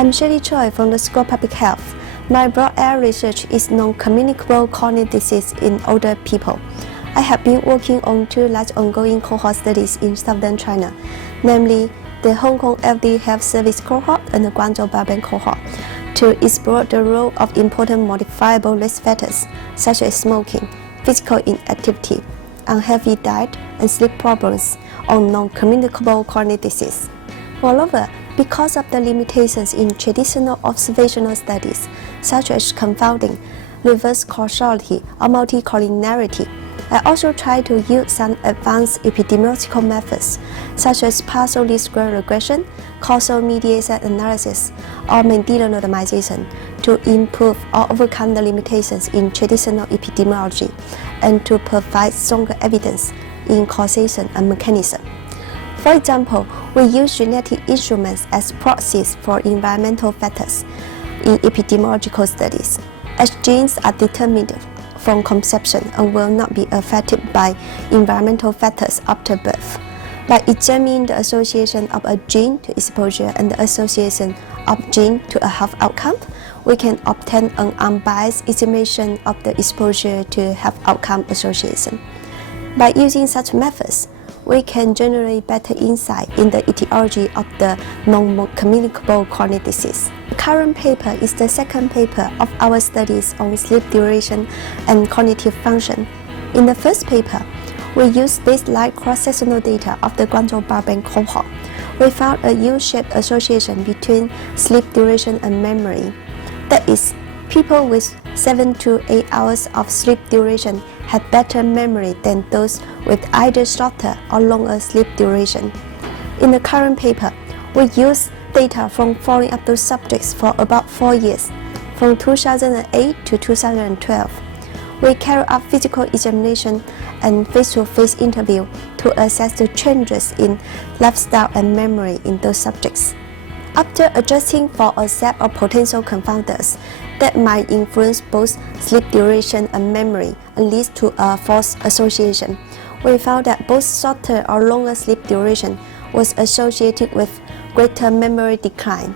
I'm Shelly from the School of Public Health. My broad area research is non-communicable chronic disease in older people. I have been working on two large ongoing cohort studies in southern China, namely the Hong Kong LD Health Service Cohort and the Guangzhou Biobank Cohort, to explore the role of important modifiable risk factors such as smoking, physical inactivity, unhealthy diet, and sleep problems on non-communicable chronic disease. Moreover, because of the limitations in traditional observational studies, such as confounding, reverse causality, or multicollinearity, I also try to use some advanced epidemiological methods, such as partial least square regression, causal mediated analysis, or Mendelian randomization, to improve or overcome the limitations in traditional epidemiology, and to provide stronger evidence in causation and mechanism. For example, we use genetic instruments as proxies for environmental factors in epidemiological studies, as genes are determined from conception and will not be affected by environmental factors after birth. By examining the association of a gene to exposure and the association of gene to a health outcome, we can obtain an unbiased estimation of the exposure to health outcome association. By using such methods, we can generate better insight in the etiology of the non-communicable chronic disease. The current paper is the second paper of our studies on sleep duration and cognitive function. In the first paper, we used baseline cross-sectional data of the Guangzhou Biobank Cohort. We found a U-shaped association between sleep duration and memory. That is, people with 7 to 8 hours of sleep duration had better memory than those with either shorter or longer sleep duration. In the current paper, we used data from following up those subjects for about 4 years, from 2008 to 2012. We carried out physical examination and face-to-face interview to assess the changes in lifestyle and memory in those subjects. After adjusting for a set of potential confounders that might influence both sleep duration and memory and lead to a false association, we found that both shorter or longer sleep duration was associated with greater memory decline.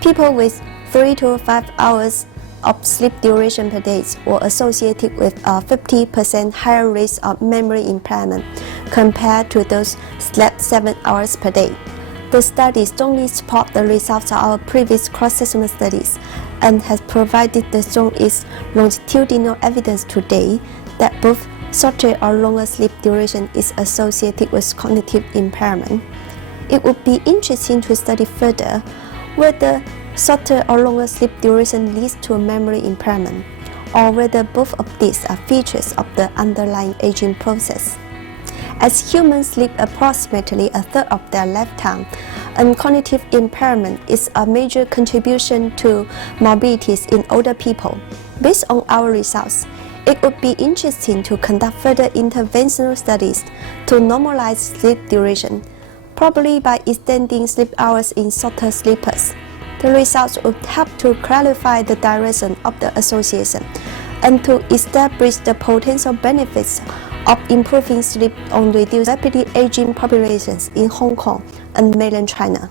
People with 3 to 5 hours of sleep duration per day were associated with a 50% higher risk of memory impairment compared to those slept 7 hours per day. The study strongly supports the results of our previous cross-sectional studies and has provided the strongest longitudinal evidence today that both shorter or longer sleep duration is associated with cognitive impairment. It would be interesting to study further whether shorter or longer sleep duration leads to memory impairment, or whether both of these are features of the underlying aging process. As humans sleep approximately a third of their lifetime, and cognitive impairment is a major contribution to morbidities in older people. Based on our results, it would be interesting to conduct further interventional studies to normalize sleep duration, probably by extending sleep hours in shorter sleepers. The results would help to clarify the direction of the association and to establish the potential benefits of improving sleep on reduced rapidly aging populations in Hong Kong and mainland China.